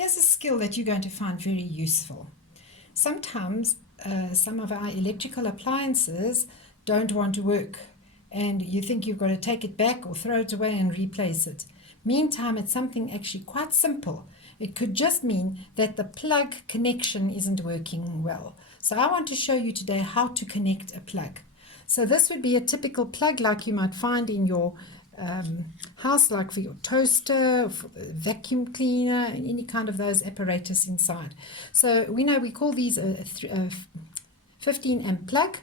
Here's a skill that you're going to find very useful. Sometimes some of our electrical appliances don't want to work and you think you've got to take it back or throw it away and replace it. Meantime, it's something actually quite simple. It could just mean that the plug connection isn't working well. So I want to show you today how to connect a plug. So this would be a typical plug like you might find in your house, like for your toaster, for the vacuum cleaner, and any kind of those apparatus inside. So we know we call these a 15 amp plug,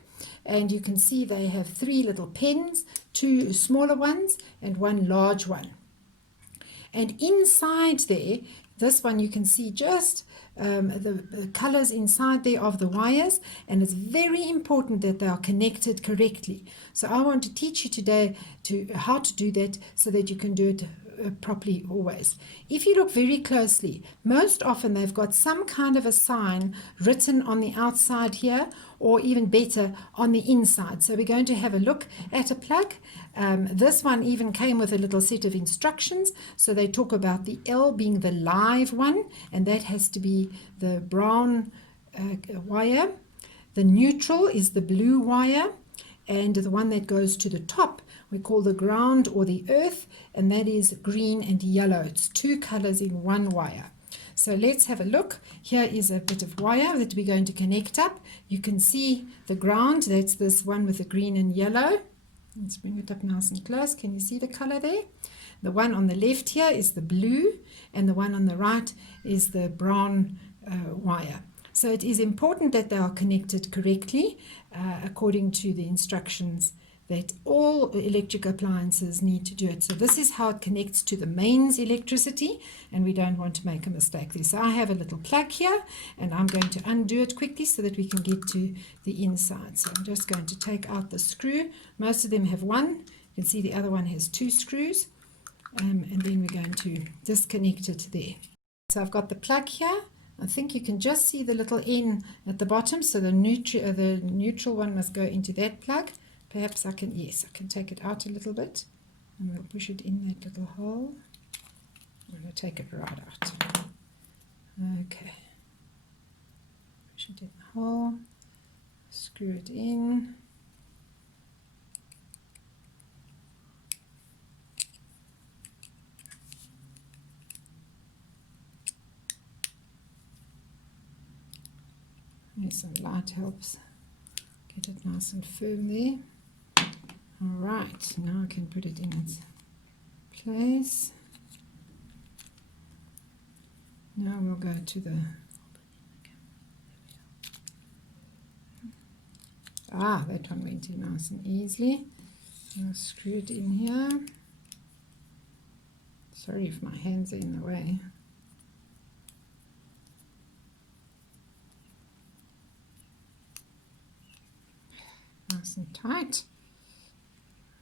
and you can see they have 3 little pins, 2 smaller ones and 1 large one. And inside there, this one you can see just the colors inside there of the wires, and it's very important that they are connected correctly. So I want to teach you today how to do that so that you can do it properly always. If you look very closely, most often they've got some kind of a sign written on the outside here, or even better on the inside. So we're going to have a look at a plug. This one even came with a little set of instructions. So they talk about the L being the live one, and that has to be the brown wire. The neutral is the blue wire, and the one that goes to the top we call the ground or the earth, and that is green and yellow. It's 2 colors in one wire. So let's have a look. Here is a bit of wire that we're going to connect up. You can see the ground, that's this one with the green and yellow. Let's bring it up nice and close. Can you see the color there? The one on the left here is the blue, and the one on the right is the brown wire. So it is important that they are connected correctly according to the instructions that all electric appliances need to do it. So this is how it connects to the mains electricity, and we don't want to make a mistake there. So I have a little plug here, and I'm going to undo it quickly so that we can get to the inside. So I'm just going to take out the screw. Most of them have 1. You can see the other one has 2 screws, and then we're going to disconnect it there. So I've got the plug here. I think you can just see the little N at the bottom, so the neutral one must go into that plug. Perhaps I can, yes, I can take it out a little bit, and we'll push it in that little hole. I'm going to take it right out. Okay. Push it in the hole, screw it in. Yes, some light helps get it nice and firm there. All right, now I can put it in its place. Now we'll go to the, that one went in nice and easily. I'll screw it in here. Sorry if my hands are in the way. Nice and tight.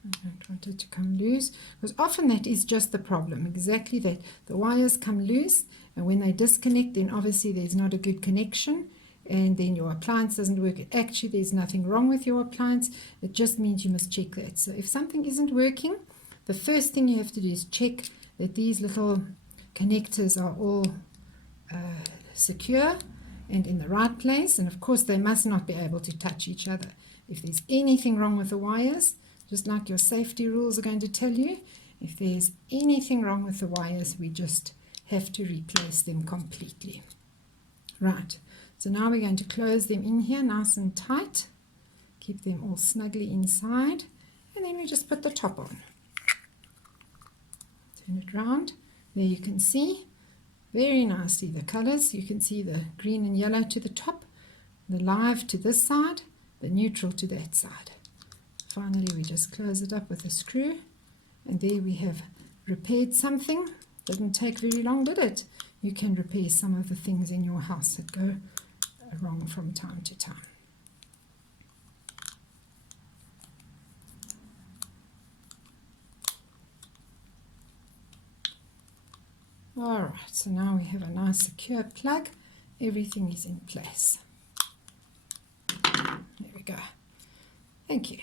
I don't want it to come loose, because often that is just the problem, exactly that. The wires come loose, and when they disconnect, then obviously there's not a good connection, and then your appliance doesn't work. Actually, there's nothing wrong with your appliance. It just means you must check that. So if something isn't working, the first thing you have to do is check that these little connectors are all secure and in the right place, and of course they must not be able to touch each other. If there's anything wrong with the wires, just like your safety rules are going to tell you, if there's anything wrong with the wires, we just have to replace them completely. Right, so now we're going to close them in here nice and tight, keep them all snugly inside, and then we just put the top on. Turn it round. There you can see very nicely the colors. You can see the green and yellow to the top, the live to this side, the neutral to that side. Finally, we just close it up with a screw, and there we have repaired something. Didn't take very long, did it? You can repair some of the things in your house that go wrong from time to time. All right, so now we have a nice secure plug. Everything is in place. There we go. Thank you.